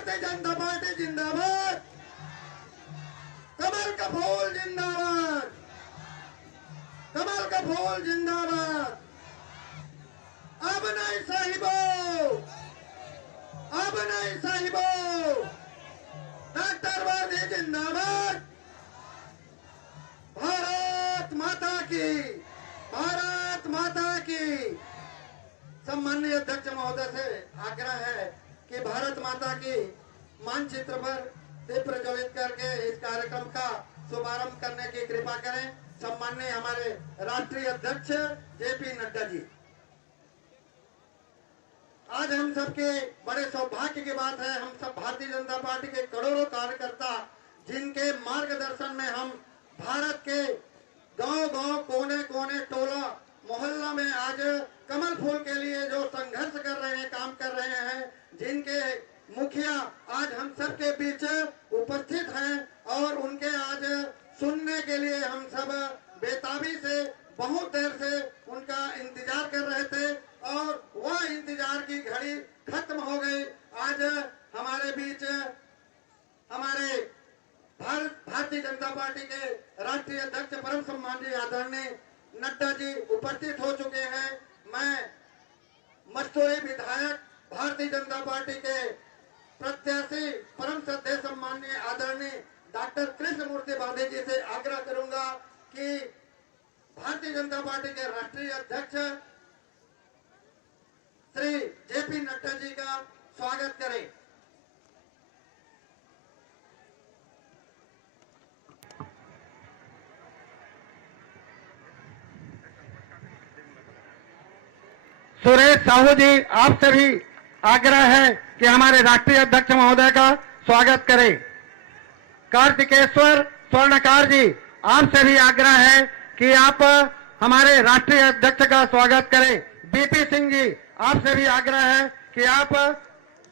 Bharatiya Janata party जिंदाबाद, कमल का फूल जिंदाबाद, कमल का फूल जिंदाबाद। अब नहीं साहिबो, अब नहीं साहिबो, डॉक्टर वादी जिंदाबाद। भारत माता की, भारत माता की। सम्माननीय अध्यक्ष महोदय से आग्रह है कि भारत माता की मानचित्र पर दीप प्रज्वलित करके इस कार्यक्रम का शुभारंभ करने की कृपा करें। सम्माननीय हमारे राष्ट्रीय अध्यक्ष जेपी नड्डा जी। आज हम सबके बड़े सौभाग्य की बात है, हम सब भारतीय जनता पार्टी के करोड़ों कार्यकर्ता जिनके मार्गदर्शन में हम भारत के गांव-गांव, कोने-कोने, टोला मोहल्ला में आज कमल फूल के लिए जो संघर्ष कर रहे हैं, काम कर रहे हैं, जिनके मुखिया आज हम सबके बीच उपस्थित हैं और उनके आज सुनने के लिए हम सब बेताबी से बहुत देर से उनका इंतजार कर रहे थे और वह इंतजार की घड़ी खत्म हो गई। आज हमारे बीच हमारे भारतीय जनता पार्टी के राष्ट्रीय अध्यक्ष परम सम्माननीय आदरणीय नड्डा जी उपस्थित हो चुके हैं। मैं मस्तूरी विधायक भारतीय जनता पार्टी के प्रत्याशी परम श्रद्धेय सम्माननीय आदरणीय डॉक्टर कृष्णमूर्ति बांधे जी से आग्रह करूंगा कि भारतीय जनता पार्टी के राष्ट्रीय अध्यक्ष श्री जेपी नड्डा जी का स्वागत करें। सुरेश साहू जी, आपसे भी आग्रह है कि हमारे राष्ट्रीय अध्यक्ष महोदय का स्वागत करें। कार्तिकेश्वर स्वर्णकार जी, आपसे भी आग्रह है कि आप हमारे राष्ट्रीय अध्यक्ष का स्वागत करें। बीपी सिंह जी, आपसे भी आग्रह है कि आप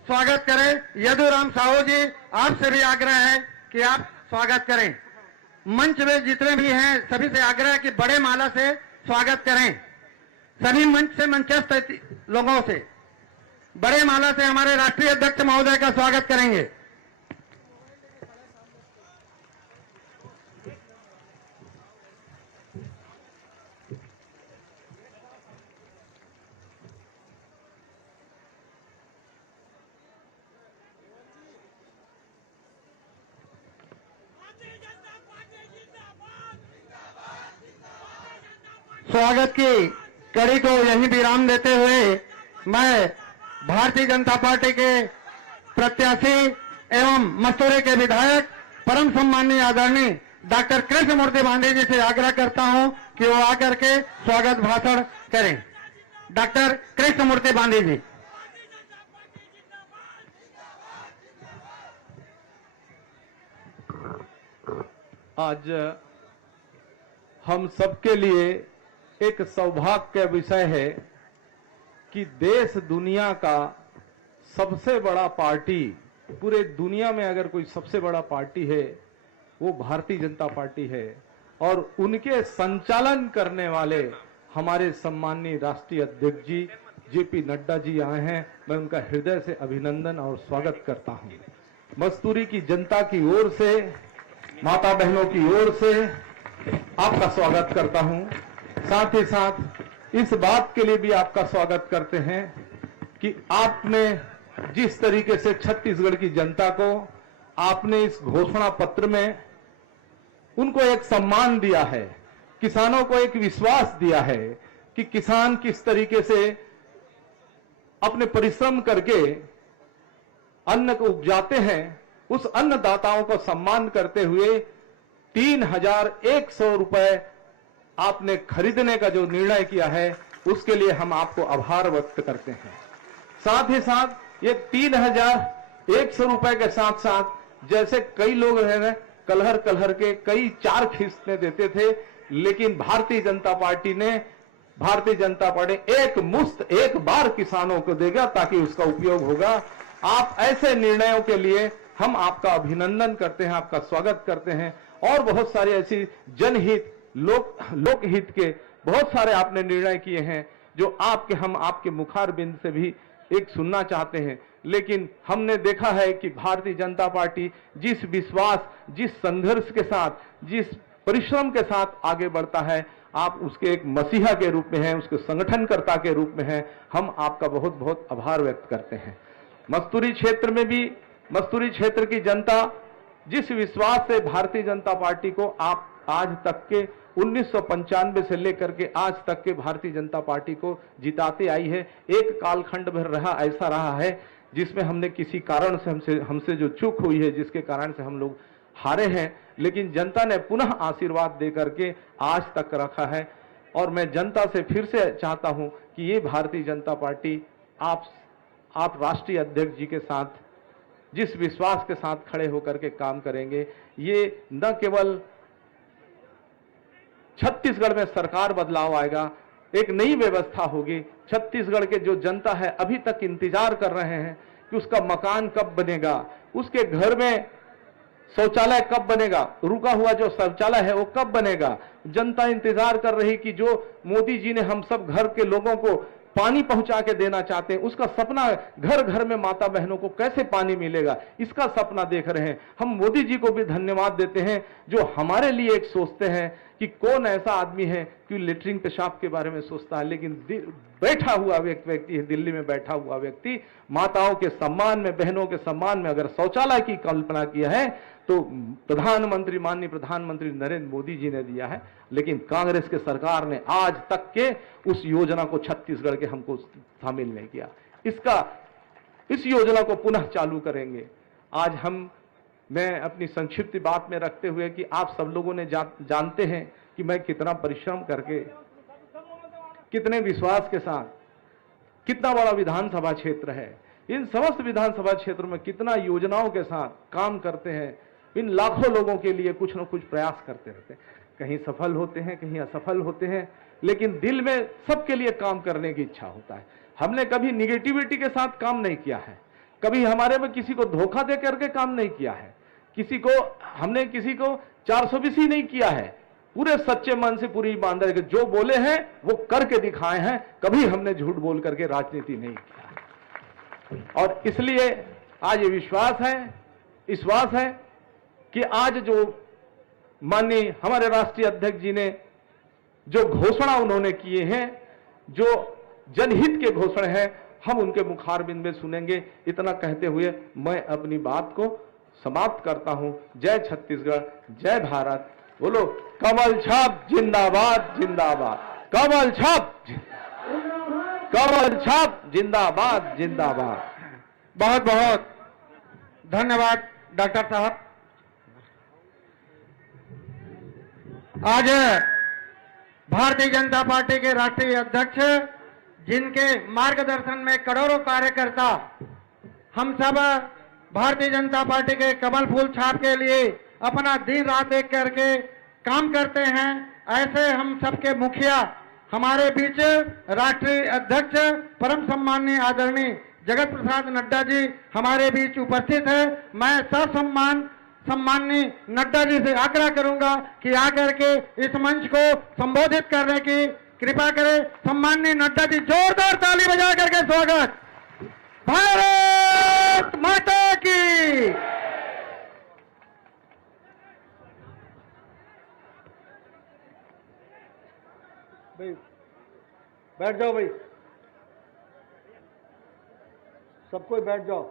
स्वागत करें। यदुराम साहू जी, आपसे भी आग्रह है कि आप स्वागत करें। मंच में जितने भी हैं सभी से आग्रह है कि बड़े माला से स्वागत करें। सभी मंच से मंचस्थ लोगों से बड़े माला से हमारे राष्ट्रीय अध्यक्ष महोदय का स्वागत करेंगे। स्वागत की कड़ी को यहीं विराम देते हुए मैं भारतीय जनता पार्टी के प्रत्याशी एवं मस्तूरी के विधायक परम सम्माननीय आदरणीय डॉक्टर कृष्णमूर्ति बांधे जी से आग्रह करता हूं कि वो आकर के स्वागत भाषण करें। डॉक्टर कृष्णमूर्ति बांधे जी। आज हम सबके लिए एक सौभाग्य का विषय है कि देश दुनिया का सबसे बड़ा पार्टी, पूरे दुनिया में अगर कोई सबसे बड़ा पार्टी है वो भारतीय जनता पार्टी है और उनके संचालन करने वाले हमारे सम्माननीय राष्ट्रीय अध्यक्ष जी जेपी नड्डा जी आए हैं। मैं उनका हृदय से अभिनंदन और स्वागत करता हूं। मस्तूरी की जनता की ओर से, माता बहनों की ओर से आपका स्वागत करता हूं। साथ ही साथ इस बात के लिए भी आपका स्वागत करते हैं कि आपने जिस तरीके से छत्तीसगढ़ की जनता को आपने इस घोषणा पत्र में उनको एक सम्मान दिया है, किसानों को एक विश्वास दिया है कि किसान किस तरीके से अपने परिश्रम करके अन्न को उपजाते हैं, उस अन्नदाताओं को सम्मान करते हुए 3,100 रुपए आपने खरीदने का जो निर्णय किया है उसके लिए हम आपको आभार व्यक्त करते हैं। साथ ही साथ ये 3,100 रुपए के साथ साथ जैसे कई लोग हैं कलहर के कई 4 किस्तें देते थे, लेकिन भारतीय जनता पार्टी एक मुश्त एक बार किसानों को देगा ताकि उसका उपयोग होगा। आप ऐसे निर्णयों के लिए हम आपका अभिनंदन करते हैं, आपका स्वागत करते हैं और बहुत सारे ऐसी जनहित लोकहित के बहुत सारे आपने निर्णय किए हैं जो हम आपके मुखारबिंद से भी एक सुनना चाहते हैं। लेकिन हमने देखा है कि भारतीय जनता पार्टी जिस विश्वास, जिस संघर्ष के साथ, जिस परिश्रम के साथ आगे बढ़ता है, आप उसके एक मसीहा के रूप में हैं, उसके संगठनकर्ता के रूप में हैं। हम आपका बहुत बहुत आभार व्यक्त करते हैं। मस्तूरी क्षेत्र में भी, मस्तूरी क्षेत्र की जनता जिस विश्वास से भारतीय जनता पार्टी को आप आज तक के 1995 से लेकर के आज तक के भारतीय जनता पार्टी को जिताते आई है, एक कालखंड भर ऐसा रहा है जिसमें हमने किसी कारण से हमसे जो चूक हुई है, जिसके कारण से हम लोग हारे हैं, लेकिन जनता ने पुनः आशीर्वाद दे करके आज तक रखा है। और मैं जनता से फिर से चाहता हूं कि ये भारतीय जनता पार्टी आप राष्ट्रीय अध्यक्ष जी के साथ जिस विश्वास के साथ खड़े होकर के काम करेंगे, ये न केवल छत्तीसगढ़ में सरकार बदलाव आएगा, एक नई व्यवस्था होगी। छत्तीसगढ़ के जो जनता है अभी तक इंतजार कर रहे हैं कि उसका मकान कब बनेगा, उसके घर में शौचालय कब बनेगा, रुका हुआ जो शौचालय है वो कब बनेगा। जनता इंतजार कर रही कि जो मोदी जी ने हम सब घर के लोगों को पानी पहुंचा के देना चाहते हैं, उसका सपना घर घर में माता बहनों को कैसे पानी मिलेगा, इसका सपना देख रहे हैं। हम मोदी जी को भी धन्यवाद देते हैं जो हमारे लिए एक सोचते हैं कि कौन ऐसा आदमी है कि लेटरिन पेशाब के बारे में सोचता है, लेकिन बैठा हुआ व्यक्ति है, दिल्ली में बैठा हुआ व्यक्ति माताओं के सम्मान में, बहनों के सम्मान में अगर शौचालय की कल्पना किया है तो प्रधानमंत्री, माननीय प्रधानमंत्री नरेंद्र मोदी जी ने दिया है। लेकिन कांग्रेस के सरकार ने आज तक के उस योजना को छत्तीसगढ़ के हमको शामिल नहीं किया। इस योजना को पुनः चालू करेंगे। आज मैं अपनी संक्षिप्त बात में रखते हुए कि आप सब लोगों ने जानते हैं कि मैं कितना परिश्रम करके, कितने विश्वास के साथ, कितना बड़ा विधानसभा क्षेत्र है, इन समस्त विधानसभा क्षेत्र में कितना योजनाओं के साथ काम करते हैं, इन लाखों लोगों के लिए कुछ न कुछ प्रयास करते रहते हैं। कहीं सफल होते हैं, कहीं असफल होते हैं, लेकिन दिल में सबके लिए काम करने की इच्छा होता है। हमने कभी निगेटिविटी के साथ काम नहीं किया है, कभी हमारे में किसी को धोखा दे करके काम नहीं किया है, हमने किसी को 420 नहीं किया है। पूरे सच्चे मन से, पूरी ईमानदारी के जो बोले हैं वो करके दिखाए हैं। कभी हमने झूठ बोल करके राजनीति नहीं किया। और इसलिए आज ये विश्वास है कि आज जो माननीय हमारे राष्ट्रीय अध्यक्ष जी ने जो घोषणा उन्होंने किए हैं, जो जनहित के घोषणा है, हम उनके मुखारबिंद में सुनेंगे। इतना कहते हुए मैं अपनी बात को समाप्त करता हूं। जय छत्तीसगढ़, जय भारत। बोलो कमल छाप जिंदाबाद जिंदाबाद, कमल छाप जिंदाबाद जिंदाबाद। बहुत बहुत धन्यवाद डॉक्टर साहब। आज भारतीय जनता पार्टी के राष्ट्रीय अध्यक्ष, जिनके मार्गदर्शन में करोड़ों कार्यकर्ता, हम सब भारतीय जनता पार्टी के कमल फूल छाप के लिए अपना दिन रात एक करके काम करते हैं, ऐसे हम सबके मुखिया हमारे बीच राष्ट्रीय अध्यक्ष परम सम्माननीय आदरणीय जगत प्रसाद नड्डा जी हमारे बीच उपस्थित है। मैं सम्माननीय नड्डा जी से आग्रह करूंगा कि आकर के इस मंच को संबोधित करने की कृपा करें। सम्माननीय नड्डा जी, जोरदार ताली बजा करके स्वागत। भारत माता की। भाई बैठ जाओ, भाई सब कोई बैठ जाओ।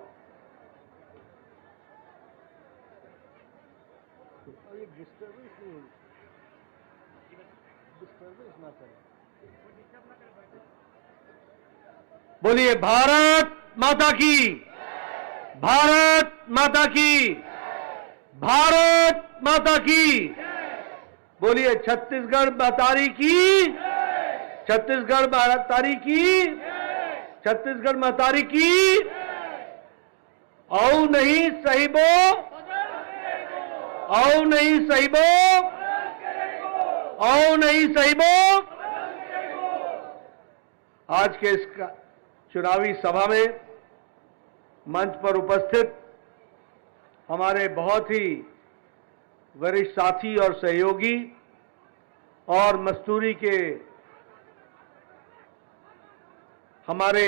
बोलिए भारत माता की, भारत माता की, भारत माता की। बोलिए छत्तीसगढ़ मातारी की, छत्तीसगढ़ मातारी की, छत्तीसगढ़ मातारी की। आओ नहीं साहिबो, आओ नहीं साहिबो, आओ नहीं साहिबो। आज के इस चुनावी सभा में मंच पर उपस्थित हमारे बहुत ही वरिष्ठ साथी और सहयोगी और मस्तूरी के हमारे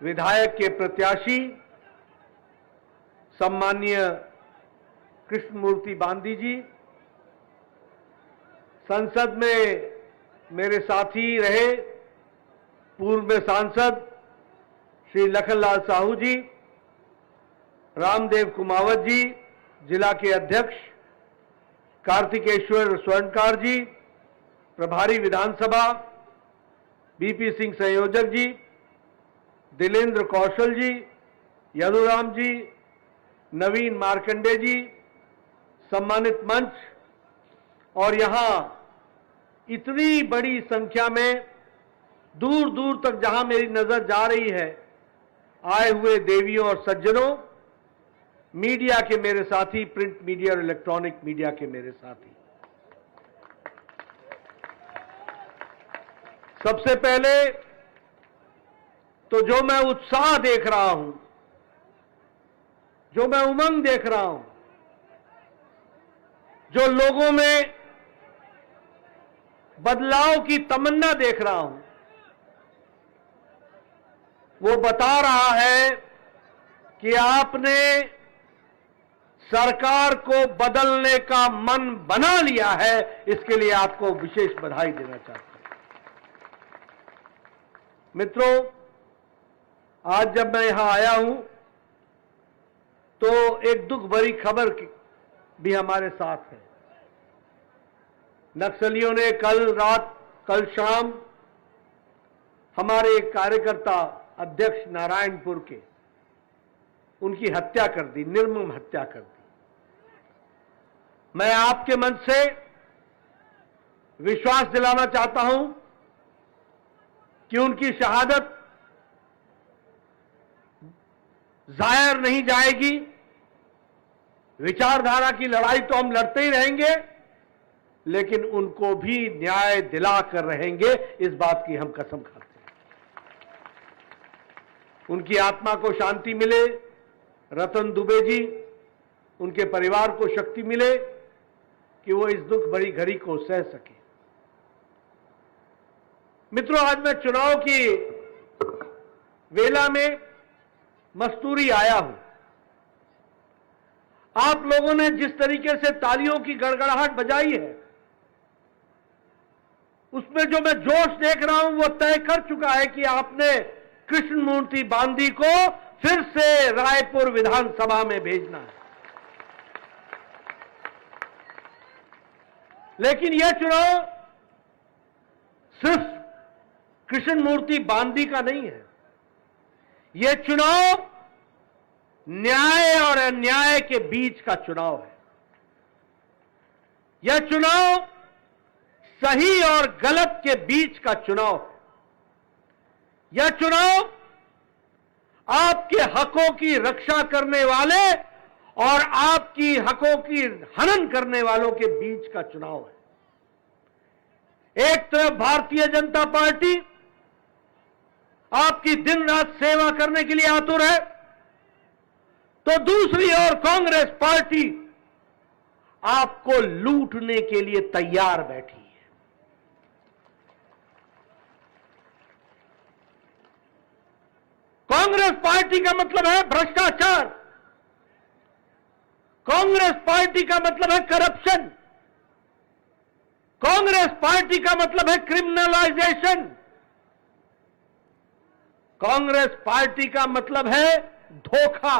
विधायक के प्रत्याशी सम्माननीय कृष्णमूर्ति बांदी जी, संसद में मेरे साथी रहे पूर्व में सांसद श्री लखनलाल साहू जी, रामदेव कुमावत जी, जिला के अध्यक्ष कार्तिकेश्वर स्वर्णकार जी, प्रभारी विधानसभा बीपी सिंह संयोजक जी, दिलेंद्र कौशल जी, यदुराम जी, नवीन मार्कंडे जी, सम्मानित मंच और यहां इतनी बड़ी संख्या में दूर दूर तक जहां मेरी नजर जा रही है आए हुए देवियों और सज्जनों, मीडिया के मेरे साथी, प्रिंट मीडिया और इलेक्ट्रॉनिक मीडिया के मेरे साथी, सबसे पहले तो जो मैं उत्साह देख रहा हूं, जो मैं उमंग देख रहा हूं, जो लोगों में बदलाव की तमन्ना देख रहा हूं, वो बता रहा है कि आपने सरकार को बदलने का मन बना लिया है। इसके लिए आपको विशेष बधाई देना चाहता हूं। मित्रों, आज जब मैं यहां आया हूं तो एक दुख भरी खबर भी हमारे साथ है। नक्सलियों ने कल रात, कल शाम हमारे एक कार्यकर्ता अध्यक्ष नारायणपुर के, उनकी हत्या कर दी, निर्मम हत्या कर दी। मैं आपके मंच से विश्वास दिलाना चाहता हूं कि उनकी शहादत जाहिर नहीं जाएगी। विचारधारा की लड़ाई तो हम लड़ते ही रहेंगे, लेकिन उनको भी न्याय दिला कर रहेंगे, इस बात की हम कसम खाते हैं। उनकी आत्मा को शांति मिले, रतन दुबे जी, उनके परिवार को शक्ति मिले कि वो इस दुख भरी घड़ी को सह सके। मित्रों, आज मैं चुनाव की वेला में मस्तूरी आया हूं। आप लोगों ने जिस तरीके से तालियों की गड़गड़ाहट बजाई है, उसमें जो मैं जोश देख रहा हूं वो तय कर चुका है कि आपने कृष्णमूर्ति बांदी को फिर से रायपुर विधानसभा में भेजना है। लेकिन यह चुनाव सिर्फ कृष्णमूर्ति बांदी का नहीं है। यह चुनाव न्याय और अन्याय के बीच का चुनाव है। यह चुनाव सही और गलत के बीच का चुनाव है। यह चुनाव आपके हकों की रक्षा करने वाले और आपकी हकों की हनन करने वालों के बीच का चुनाव है। एक तरफ भारतीय जनता पार्टी आपकी दिन रात सेवा करने के लिए आतुर है, तो दूसरी ओर कांग्रेस पार्टी आपको लूटने के लिए तैयार बैठी है। कांग्रेस पार्टी का मतलब है भ्रष्टाचार, कांग्रेस पार्टी का मतलब है करप्शन, कांग्रेस पार्टी का मतलब है क्रिमिनलाइजेशन, कांग्रेस पार्टी का मतलब है धोखा,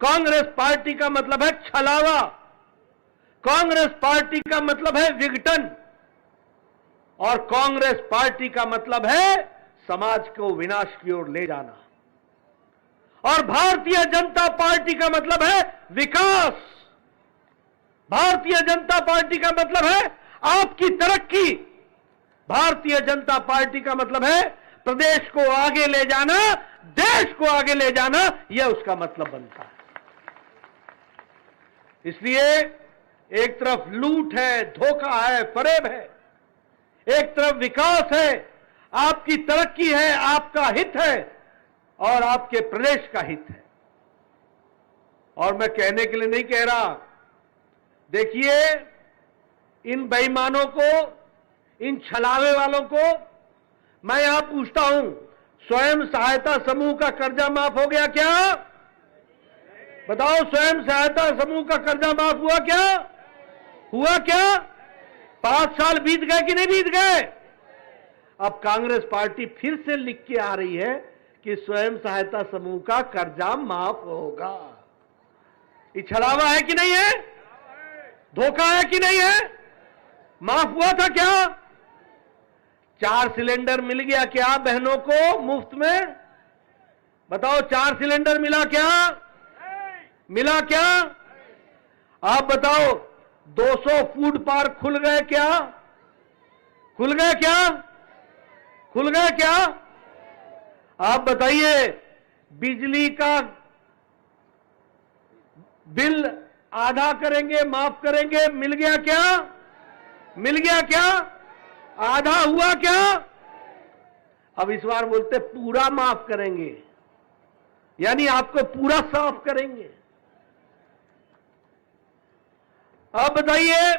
कांग्रेस पार्टी का मतलब है छलावा, कांग्रेस पार्टी का मतलब है विघटन, और कांग्रेस पार्टी का मतलब है समाज को विनाश की ओर ले जाना। और भारतीय जनता पार्टी का मतलब है विकास, भारतीय जनता पार्टी का मतलब है आपकी तरक्की, भारतीय जनता पार्टी का मतलब है प्रदेश को आगे ले जाना, देश को आगे ले जाना, यह उसका मतलब बनता है। इसलिए एक तरफ लूट है, धोखा है, फरेब है, एक तरफ विकास है, आपकी तरक्की है, आपका हित है और आपके प्रदेश का हित है। और मैं कहने के लिए नहीं कह रहा, देखिए इन बेईमानों को, इन छलावे वालों को मैं यहां पूछता हूं, स्वयं सहायता समूह का कर्जा माफ हो गया क्या? बताओ, स्वयं सहायता समूह का कर्जा माफ हुआ क्या? हुआ क्या? 5 साल बीत गए कि नहीं बीत गए? अब कांग्रेस पार्टी फिर से लिख के आ रही है कि स्वयं सहायता समूह का कर्जा माफ होगा। ये छलावा है कि नहीं है? धोखा है कि नहीं है? माफ हुआ था क्या? 4 सिलेंडर मिल गया क्या बहनों को मुफ्त में? बताओ, 4 सिलेंडर मिला क्या? मिला क्या? आप बताओ, 200 फूड पार्क खुल गए क्या? खुल गए क्या? खुल गए क्या? आप बताइए, बिजली का बिल आधा करेंगे, माफ करेंगे, मिल गया क्या? मिल गया क्या? आधा हुआ क्या? अब इस बार बोलते पूरा माफ करेंगे, यानी आपको पूरा साफ करेंगे। अब बताइए,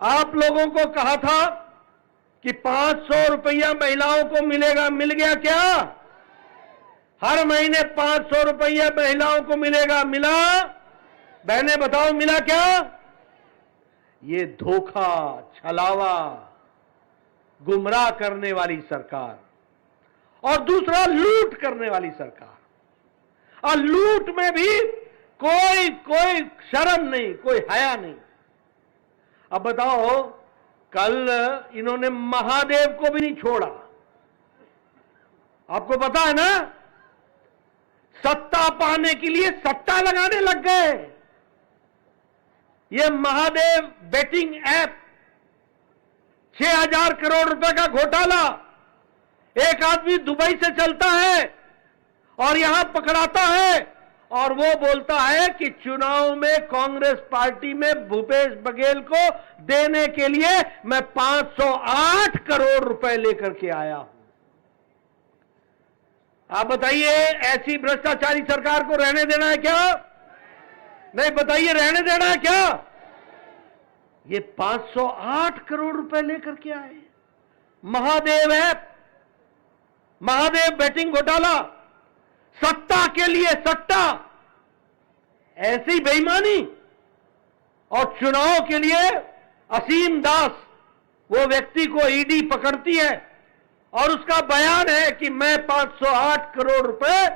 आप लोगों को कहा था कि 500 रुपया महिलाओं को मिलेगा, मिल गया क्या? हर महीने 500 रुपया महिलाओं को मिलेगा, मिला? बहनें बताओ, मिला क्या? ये धोखा, छलावा, गुमराह करने वाली सरकार, और दूसरा लूट करने वाली सरकार। और लूट में भी कोई शर्म नहीं, कोई हया नहीं। अब बताओ, कल इन्होंने महादेव को भी नहीं छोड़ा। आपको पता है ना, सत्ता पाने के लिए सट्टा लगाने लग गए। ये महादेव बेटिंग ऐप, 6000 करोड़ रुपए का घोटाला, एक आदमी दुबई से चलता है और यहां पकड़ाता है, और वो बोलता है कि चुनाव में कांग्रेस पार्टी में भूपेश बघेल को देने के लिए मैं 508 करोड़ रुपए लेकर के आया हूं। आप बताइए, ऐसी भ्रष्टाचारी सरकार को रहने देना है क्या? नहीं, बताइए, रहने देना है क्या? ये 508 करोड़ रुपए लेकर के आए। महादेव ऐप, महादेव बैटिंग घोटाला, सत्ता के लिए सट्टा, ऐसी बेईमानी। और चुनाव के लिए असीम दास, वो व्यक्ति को ईडी पकड़ती है और उसका बयान है कि मैं 508 करोड़ रुपए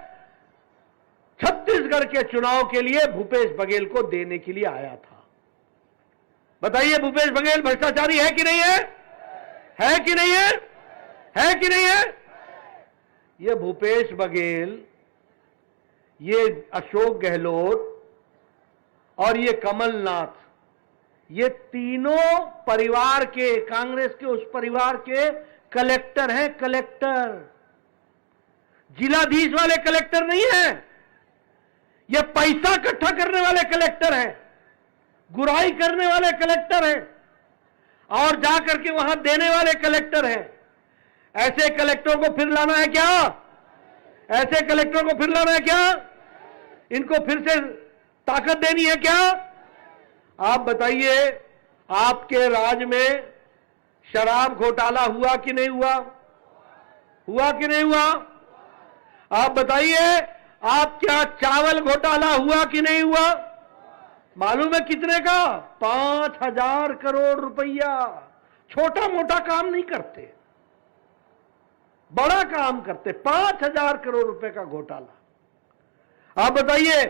छत्तीसगढ़ के चुनाव के लिए भूपेश बघेल को देने के लिए आया था। बताइए, भूपेश बघेल भ्रष्टाचारी है कि नहीं है? है कि नहीं है? है कि नहीं है? ये भूपेश बघेल, ये अशोक गहलोत और ये कमलनाथ, ये तीनों परिवार के, कांग्रेस के उस परिवार के कलेक्टर हैं। कलेक्टर, जिलाधीश वाले कलेक्टर नहीं है। ये पैसा इकट्ठा करने वाले कलेक्टर हैं, गुराई करने वाले कलेक्टर हैं, और जाकर के वहां देने वाले कलेक्टर हैं। ऐसे कलेक्टरों को फिर लाना है क्या? ऐसे कलेक्टरों को फिर लाना है क्या? इनको फिर से ताकत देनी है क्या? आप बताइए, आपके राज में शराब घोटाला हुआ कि नहीं हुआ? हुआ कि नहीं हुआ? आप बताइए, आप क्या चावल घोटाला हुआ कि नहीं हुआ? मालूम है कितने का? 5000 करोड़ रुपया। छोटा मोटा काम नहीं करते, बड़ा काम करते। 5000 करोड़ रुपए का घोटाला। आप बताइए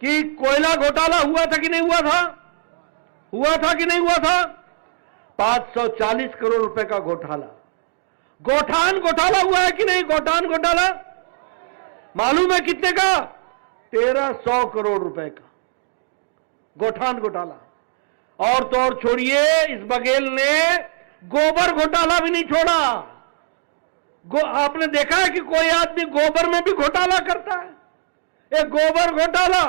कि कोयला घोटाला हुआ था कि नहीं हुआ था? हुआ था कि नहीं हुआ था? 540 करोड़ रुपए का घोटाला। गोठान घोटाला हुआ है कि नहीं? गोठान घोटाला मालूम है कितने का? 1300 करोड़ रुपए का गोठान घोटाला। और तो और छोड़िए, इस बघेल ने गोबर घोटाला भी नहीं छोड़ा। आपने देखा है कि कोई आदमी गोबर में भी घोटाला करता है? एक गोबर घोटाला।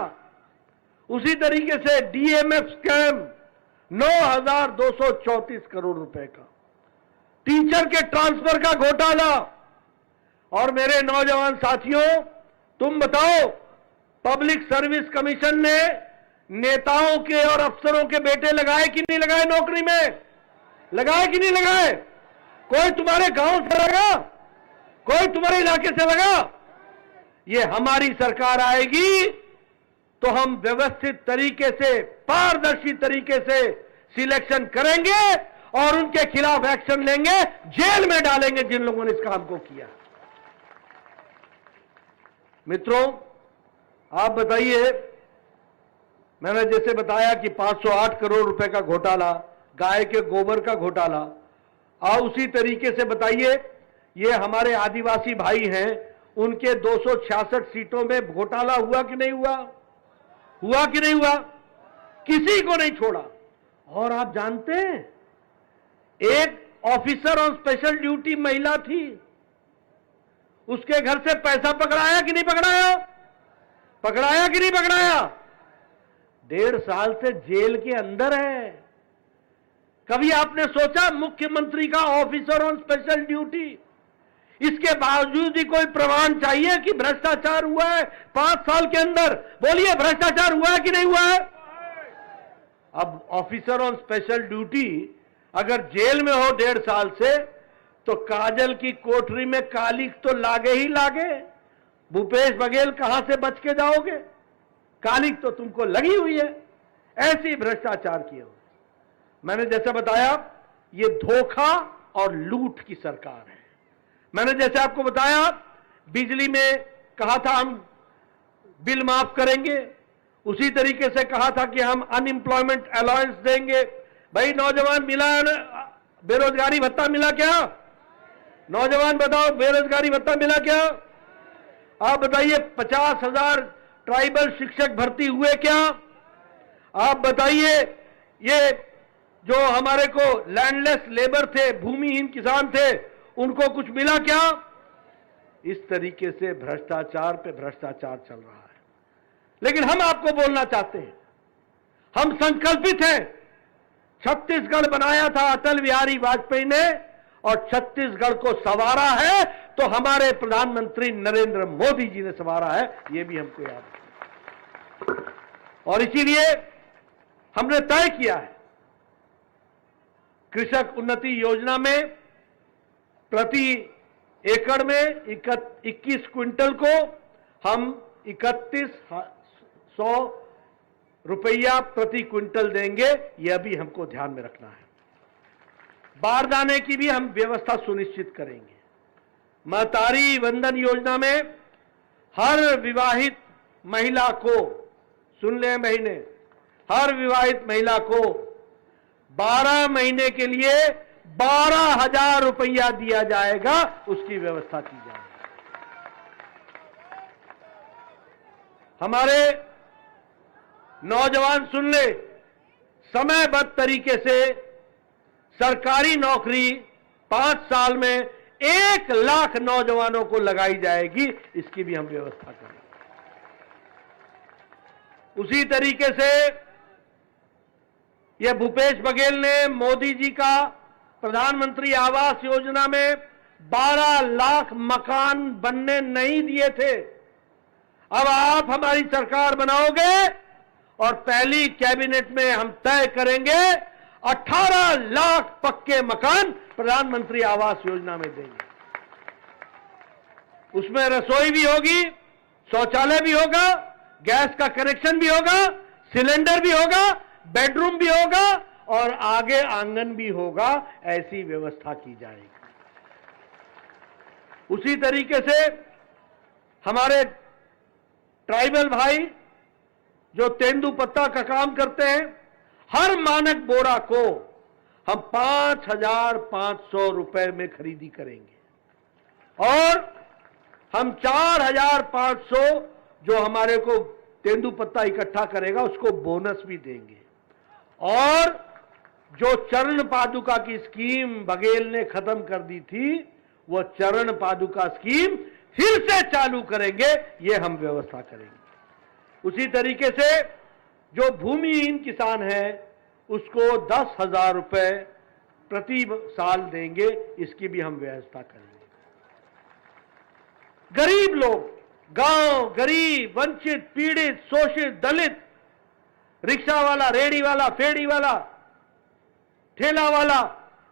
उसी तरीके से डीएमएफ स्कैम, 9234 करोड़ रुपए का। टीचर के ट्रांसफर का घोटाला। और मेरे नौजवान साथियों, तुम बताओ, पब्लिक सर्विस कमीशन ने नेताओं के और अफसरों के बेटे लगाए कि नहीं लगाए नौकरी में? लगाए कि नहीं लगाए? कोई तुम्हारे गांव से लगा? कोई तुम्हारे इलाके से लगा? ये हमारी सरकार आएगी तो हम व्यवस्थित तरीके से, पारदर्शी तरीके से सिलेक्शन करेंगे और उनके खिलाफ एक्शन लेंगे, जेल में डालेंगे जिन लोगों ने इस काम को किया। मित्रों, आप बताइए, मैंने जैसे बताया कि 508 करोड़ रुपए का घोटाला, गाय के गोबर का घोटाला, और उसी तरीके से बताइए, ये हमारे आदिवासी भाई हैं, उनके 266 सीटों में घोटाला हुआ कि नहीं हुआ? हुआ कि नहीं हुआ? किसी को नहीं छोड़ा। और आप जानते हैं, एक ऑफिसर ऑन स्पेशल ड्यूटी महिला थी, उसके घर से पैसा पकड़ाया कि नहीं पकड़ाया? पकड़ाया कि नहीं पकड़ाया? 1.5 साल से जेल के अंदर है। कभी आपने सोचा मुख्यमंत्री का ऑफिसर ऑन स्पेशल ड्यूटी, इसके बावजूद ही कोई प्रमाण चाहिए कि भ्रष्टाचार हुआ है 5 साल के अंदर? बोलिए, भ्रष्टाचार हुआ है कि नहीं हुआ है? अब ऑफिसर ऑन स्पेशल ड्यूटी अगर जेल में हो 1.5 साल से, तो काजल की कोठरी में कालिक तो लागे ही लागे। भूपेश बघेल कहां से बच के जाओगे? कालिक तो तुमको लगी हुई है। ऐसी भ्रष्टाचार किए हुए। मैंने जैसे बताया, ये धोखा और लूट की सरकार है। मैंने जैसे आपको बताया, बिजली में कहा था हम बिल माफ करेंगे, उसी तरीके से कहा था कि हम अनएम्प्लॉयमेंट अलाउंस देंगे। भाई नौजवान मिला, बेरोजगारी भत्ता मिला क्या? नौजवान बताओ, बेरोजगारी भत्ता मिला क्या? आप बताइए, 50,000 ट्राइबल शिक्षक भर्ती हुए क्या? आप बताइए, ये जो हमारे को लैंडलेस लेबर थे, भूमिहीन किसान थे, उनको कुछ मिला क्या? इस तरीके से भ्रष्टाचार पे भ्रष्टाचार चल रहा है। लेकिन हम आपको बोलना चाहते हैं, हम संकल्पित हैं। छत्तीसगढ़ बनाया था अटल बिहारी वाजपेयी ने, और छत्तीसगढ़ को संवारा है तो हमारे प्रधानमंत्री नरेंद्र मोदी जी ने संवारा है, यह भी हमको याद है। और इसीलिए हमने तय किया है, कृषक उन्नति योजना में प्रति एकड़ में 21 क्विंटल को हम 3100 रुपया प्रति क्विंटल देंगे। यह भी हमको ध्यान में रखना है। बारदाने की भी हम व्यवस्था सुनिश्चित करेंगे। महतारी वंदन योजना में हर विवाहित महिला को, सुन ले महीने, हर विवाहित महिला को 12 महीने के लिए 12,000 रुपया दिया जाएगा, उसकी व्यवस्था की जाएगी। हमारे नौजवान सुन ले, समयबद्ध तरीके से सरकारी नौकरी 5 साल में 1 लाख नौजवानों को लगाई जाएगी, इसकी भी हम व्यवस्था करेंगे। उसी तरीके से यह भूपेश बघेल ने मोदी जी का प्रधानमंत्री आवास योजना में 12 लाख मकान बनने नहीं दिए थे। अब आप हमारी सरकार बनाओगे और पहली कैबिनेट में हम तय करेंगे 18 लाख पक्के मकान प्रधानमंत्री आवास योजना में देंगे। उसमें रसोई भी होगी, शौचालय भी होगा, गैस का कनेक्शन भी होगा, सिलेंडर भी होगा, बेडरूम भी होगा और आगे आंगन भी होगा। ऐसी व्यवस्था की जाएगी। उसी तरीके से हमारे ट्राइबल भाई जो तेंदुपत्ता का काम करते हैं, हर मानक बोरा को हम 5,500 रुपए में खरीदी करेंगे और हम 4,500 जो हमारे को तेंदुपत्ता इकट्ठा करेगा उसको बोनस भी देंगे। और जो चरण पादुका की स्कीम बघेल ने खत्म कर दी थी, वो चरण पादुका स्कीम फिर से चालू करेंगे, ये हम व्यवस्था करेंगे। उसी तरीके से जो भूमिहीन किसान है उसको 10,000 रुपए प्रति साल देंगे, इसकी भी हम व्यवस्था करेंगे। गरीब लोग, गांव, गरीब, वंचित, पीड़ित, शोषित, दलित, रिक्शा वाला, रेड़ी वाला, फेड़ी वाला, ठेला वाला,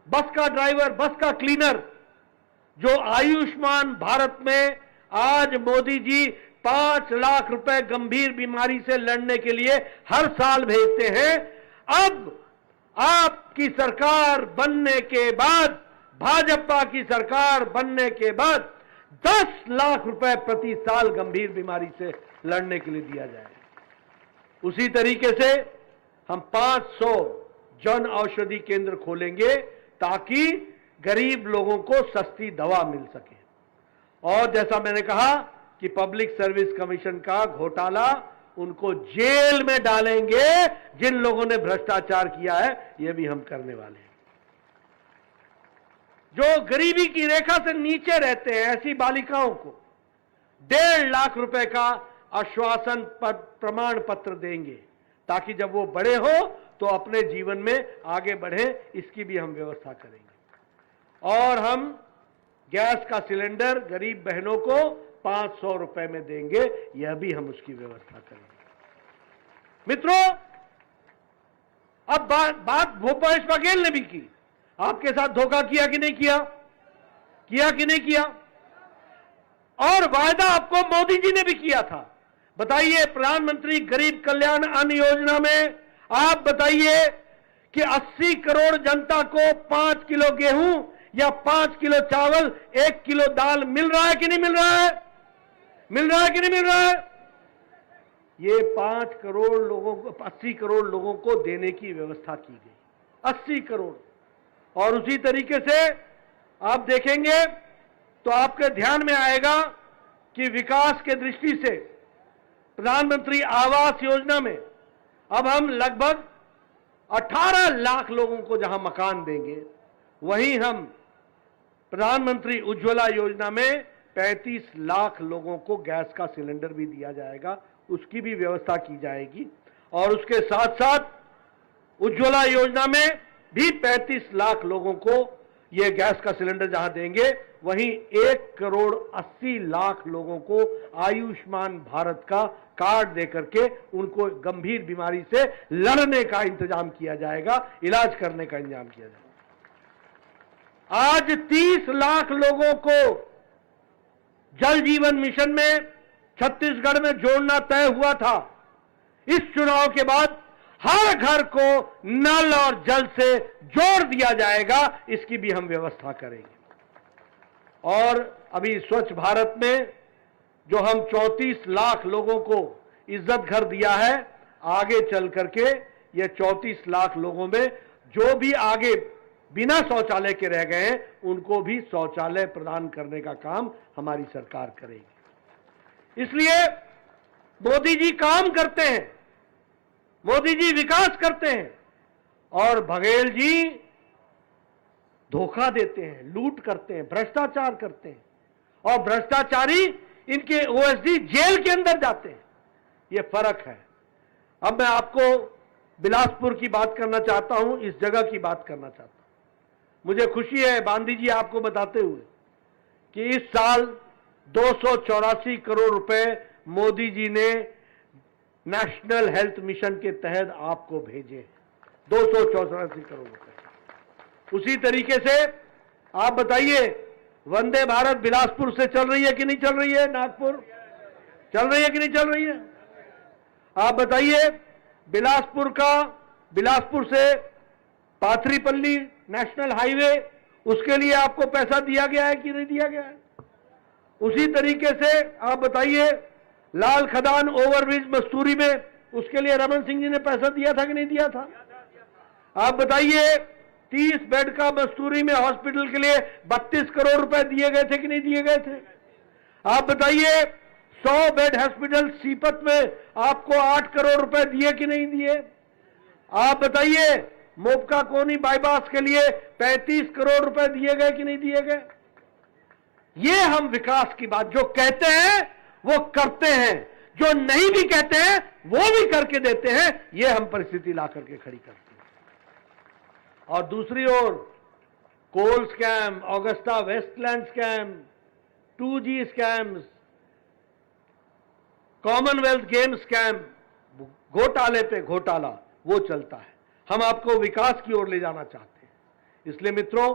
बस का ड्राइवर, बस का क्लीनर, जो आयुष्मान भारत में आज मोदी जी 5 लाख रुपए गंभीर बीमारी से लड़ने के लिए हर साल भेजते हैं, अब आपकी सरकार बनने के बाद, भाजपा की सरकार बनने के बाद 10 लाख रुपए प्रति साल गंभीर बीमारी से लड़ने के लिए दिया जाएगा। उसी तरीके से हम 500 जन औषधि केंद्र खोलेंगे ताकि गरीब लोगों को सस्ती दवा मिल सके। और जैसा मैंने कहा कि पब्लिक सर्विस कमीशन का घोटाला, उनको जेल में डालेंगे जिन लोगों ने भ्रष्टाचार किया है, यह भी हम करने वाले हैं। जो गरीबी की रेखा से नीचे रहते हैं ऐसी बालिकाओं को 1.5 लाख रुपए का आश्वासन प्रमाण पत्र देंगे ताकि जब वो बड़े हो तो अपने जीवन में आगे बढ़े, इसकी भी हम व्यवस्था करेंगे। और हम गैस का सिलेंडर गरीब बहनों को 500 रुपए में देंगे, यह भी हम उसकी व्यवस्था करेंगे। मित्रों, अब बात भूपेश बघेल ने भी की। आपके साथ धोखा किया कि नहीं किया? किया कि नहीं किया? और वायदा आपको मोदी जी ने भी किया था। बताइए, प्रधानमंत्री गरीब कल्याण अन्न योजना में आप बताइए कि 80 करोड़ जनता को 5 किलो गेहूं या 5 किलो चावल, 1 किलो दाल मिल रहा है कि नहीं मिल रहा है? मिल रहा है कि नहीं मिल रहा है? ये 5 करोड़ लोगों को, 80 करोड़ लोगों को देने की व्यवस्था की गई। 80 करोड़। और उसी तरीके से आप देखेंगे तो आपके ध्यान में आएगा कि विकास के दृष्टि से प्रधानमंत्री आवास योजना में अब हम लगभग 18 लाख लोगों को जहां मकान देंगे, वहीं हम प्रधानमंत्री उज्ज्वला योजना में 35 लाख लोगों को गैस का सिलेंडर भी दिया जाएगा, उसकी भी व्यवस्था की जाएगी। और उसके साथ साथ उज्ज्वला योजना में भी 35 लाख लोगों को यह गैस का सिलेंडर जहां देंगे, वहीं 1 करोड़ 80 लाख लोगों को आयुष्मान भारत का कार्ड देकर के उनको गंभीर बीमारी से लड़ने का इंतजाम किया जाएगा, इलाज करने का इंतजाम किया जाएगा। आज 30 लाख लोगों को जल जीवन मिशन में छत्तीसगढ़ में जोड़ना तय हुआ था। इस चुनाव के बाद हर घर को नल और जल से जोड़ दिया जाएगा, इसकी भी हम व्यवस्था करेंगे। और अभी स्वच्छ भारत में जो हम 34 लाख लोगों को इज्जत घर दिया है, आगे चल करके ये 34 लाख लोगों में जो भी आगे बिना शौचालय के रह गए हैं, उनको भी शौचालय प्रदान करने का काम हमारी सरकार करेगी। इसलिए मोदी जी काम करते हैं, मोदी जी विकास करते हैं और बघेल जी धोखा देते हैं, लूट करते हैं, भ्रष्टाचार करते हैं और भ्रष्टाचारी इनके ओएसडी जेल के अंदर जाते हैं। यह फर्क है। अब मैं आपको बिलासपुर की बात करना चाहता हूं, इस जगह की बात करना चाहता हूं। मुझे खुशी है बांदी जी आपको बताते हुए कि इस साल 284 करोड़ रुपए मोदी जी ने नेशनल हेल्थ मिशन के तहत आपको भेजे। 284 करोड़ रुपए। उसी तरीके से आप बताइए, वंदे भारत बिलासपुर से चल रही है कि नहीं चल रही है? नागपुर चल रही है कि नहीं चल रही है? आप बताइए, बिलासपुर से पाथरीपल्ली नेशनल हाईवे, उसके लिए आपको पैसा दिया गया है कि नहीं दिया गया है? उसी तरीके से आप बताइए, लाल खदान ओवरब्रिज मस्तूरी में, उसके लिए रमन सिंह जी ने पैसा दिया था कि नहीं दिया था? आप बताइए, 30 बेड का मस्तूरी में हॉस्पिटल के लिए 32 करोड़ रुपए दिए गए थे कि नहीं दिए गए थे? आप बताइए, 100 बेड हॉस्पिटल सीपत में आपको 8 करोड़ रुपए दिए कि नहीं दिए? आप बताइए, मोपका कोनी बाईपास के लिए 35 करोड़ रुपए दिए गए कि नहीं दिए गए? ये हम विकास की बात, जो कहते हैं वो करते हैं, जो नहीं भी कहते हैं वो भी करके देते हैं। ये हम परिस्थिति ला करके खड़ी करते हैं। और दूसरी ओर coal scam, Augusta Westland scam, 2G scams, Commonwealth game scam, घोटाले पे घोटाला वो चलता है। हम आपको विकास की ओर ले जाना चाहते हैं। इसलिए मित्रों,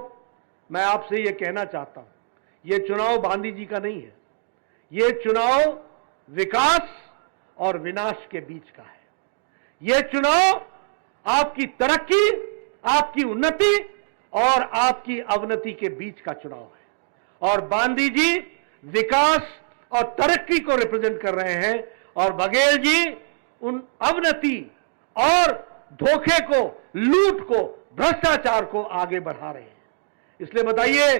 मैं आपसे ये कहना चाहता हूं, ये चुनाव गांधी जी का नहीं है, ये चुनाव विकास और विनाश के बीच का है। ये चुनाव आपकी तरक्की, आपकी उन्नति और आपकी अवनति के बीच का चुनाव है। और गांधी जी विकास और तरक्की को रिप्रेजेंट कर रहे हैं और बघेल जी उन अवनति और धोखे को, लूट को, भ्रष्टाचार को आगे बढ़ा रहे हैं। इसलिए बताइए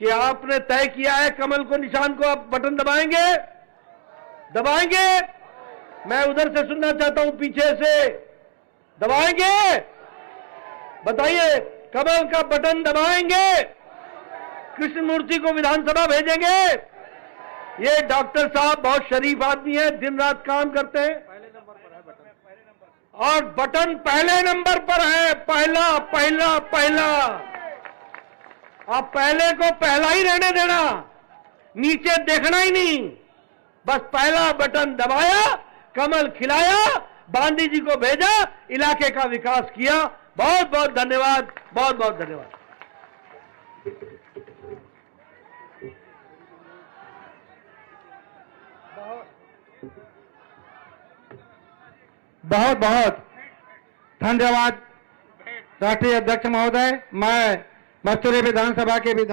कि आपने तय किया है कमल को निशान को, आप बटन दबाएंगे? दबाएंगे? मैं उधर से सुनना चाहता हूं, पीछे से दबाएंगे? बताइए, कमल का बटन दबाएंगे? कृष्णमूर्ति को विधानसभा भेजेंगे? ये डॉक्टर साहब बहुत शरीफ आदमी है, दिन रात काम करते हैं और बटन पहले नंबर पर है। पहला पहला पहला। आप पहले को पहला ही रहने देना, नीचे देखना ही नहीं। बस पहला बटन दबाया, कमल खिलाया, गांधी जी को भेजा, इलाके का विकास किया। बहुत बहुत धन्यवाद, बहुत बहुत धन्यवाद। बहुत बहुत धन्यवाद राष्ट्रीय अध्यक्ष महोदय। मैं मस्तूरी विधानसभा के